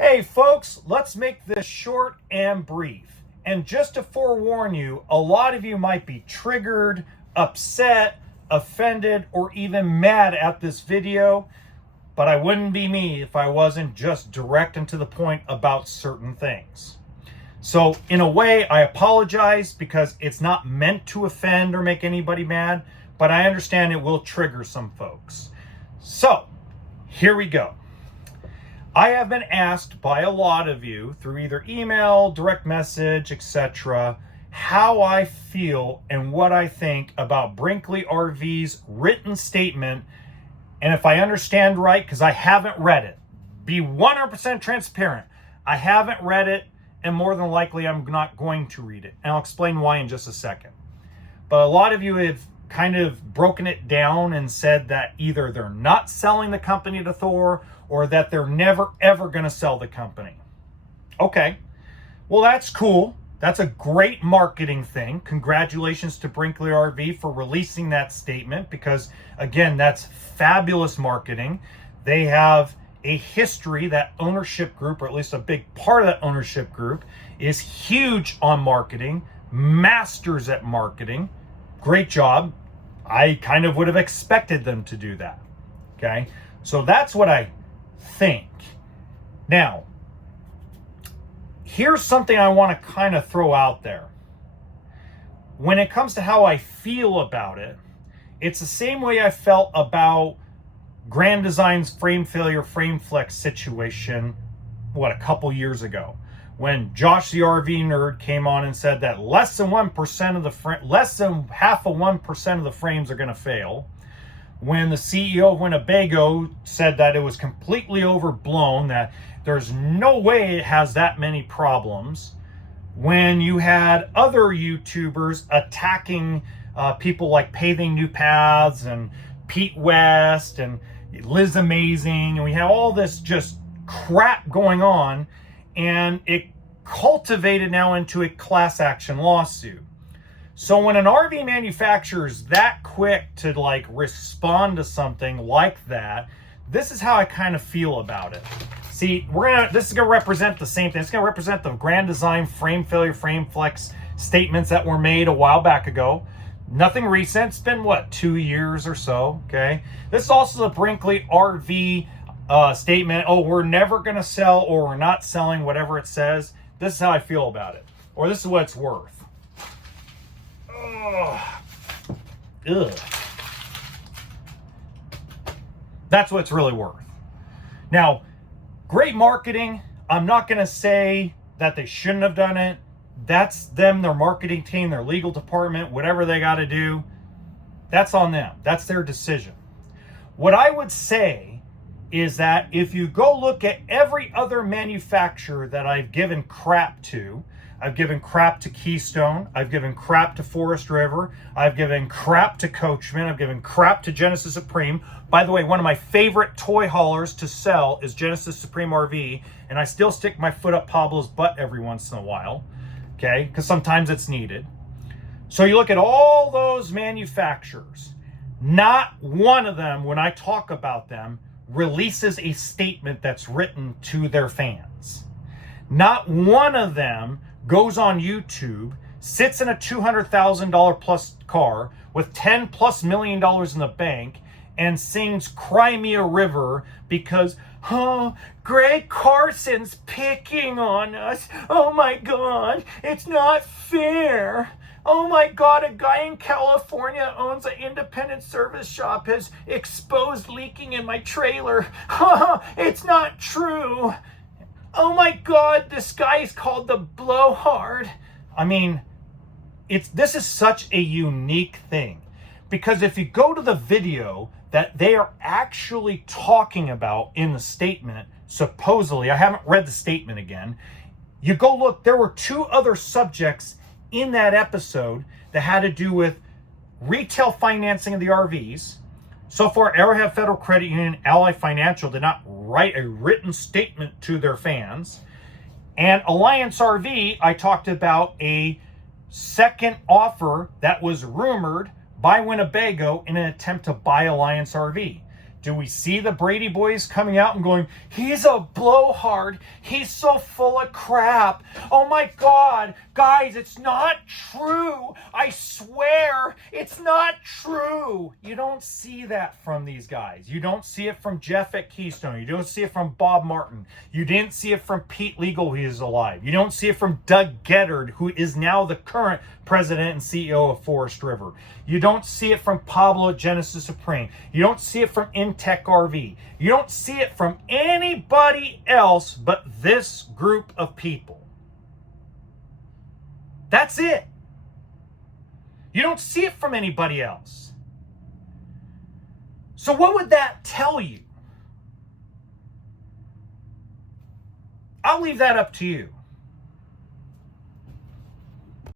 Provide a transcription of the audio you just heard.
Hey folks, let's make this short and brief. And just to forewarn you, a lot of you might be triggered, upset, offended, or even mad at this video, but I wouldn't be me if I wasn't just direct and to the point about certain things. So in a way, I apologize because it's not meant to offend or make anybody mad, but I understand it will trigger some folks. So here we go. I have been asked by a lot of you through either email, direct message, etc., how I feel and what I think about Brinkley RV's written statement. And if I understand right, because I haven't read it, be 100% transparent. I haven't read it, and more than likely I'm not going to read it. And I'll explain why in just a second. But a lot of you have kind of broken it down and said that either they're not selling the company to Thor or that they're never ever going to sell the company. Okay, well that's cool. That's a great marketing thing. Congratulations to Brinkley RV for releasing that statement because, again, that's fabulous marketing. They have a history, that ownership group, or at least a big part of that ownership group, is huge on marketing, masters at marketing. Great job. I kind of would have expected them to do that. Okay, so that's what I think. Now, here's something I want to kind of throw out there. When it comes to how I feel about it, it's the same way I felt about Grand Design's frame failure, frame flex situation, a couple years ago, when Josh the RV nerd came on and said that less than half of 1% of the frames are going to fail. When the CEO of Winnebago said that it was completely overblown, that there's no way it has that many problems. When you had other YouTubers attacking people like Paving New Paths and Pete West and Liz Amazing, and we have all this just crap going on, and it cultivated now into a class action lawsuit. So when an RV manufacturer is that quick to respond to something like that, this is how I kind of feel about it. See, this is gonna represent the same thing. It's gonna represent the Grand Design frame failure, frame flex statements that were made a while back ago. Nothing recent. It's been 2 years or so. Okay. This is also the Brinkley RV statement. Oh, we're never gonna sell, or we're not selling, whatever it says. This is how I feel about it, or this is what it's worth. Ugh. That's what it's really worth. Now, great marketing. I'm not going to say that they shouldn't have done it. That's them, their marketing team, their legal department, whatever they got to do. That's on them. That's their decision. What I would say is that if you go look at every other manufacturer that I've given crap to, I've given crap to Keystone, I've given crap to Forest River, I've given crap to Coachman, I've given crap to Genesis Supreme. By the way, one of my favorite toy haulers to sell is Genesis Supreme RV, and I still stick my foot up Pablo's butt every once in a while, okay, because sometimes it's needed. So you look at all those manufacturers, not one of them, when I talk about them, releases a statement that's written to their fans. Not one of them goes on YouTube, sits in a $200,000 plus car with $10+ million in the bank, and sings Cry Me a River because, Greg Carson's picking on us. Oh my God, it's not fair. Oh my God, a guy in California owns an independent service shop, has exposed leaking in my trailer. It's not true. Oh my God, this guy is called the Blowhard. I mean, this is such a unique thing, because if you go to the video that they are actually talking about in the statement, supposedly, I haven't read the statement again, you go look, there were 2 other subjects in that episode that had to do with retail financing of the RVs. So far, Arrowhead Federal Credit Union, Ally Financial did not write a written statement to their fans. And Alliance RV, I talked about a second offer that was rumored by Winnebago in an attempt to buy Alliance RV. Do we see the Brady boys coming out and going, he's a blowhard, he's so full of crap, oh my God, guys, it's not true, I swear, it's not true. You don't see that from these guys. You don't see it from Jeff at Keystone. You don't see it from Bob Martin. You didn't see it from Pete Legal, who is alive. You don't see it from Doug Gettard, who is now the current president and CEO of Forest River. You don't see it from Pablo at Genesis Supreme. You don't see it from Intech RV. You don't see it from anybody else but this group of people. That's it. You don't see it from anybody else. So what would that tell you? I'll leave that up to you.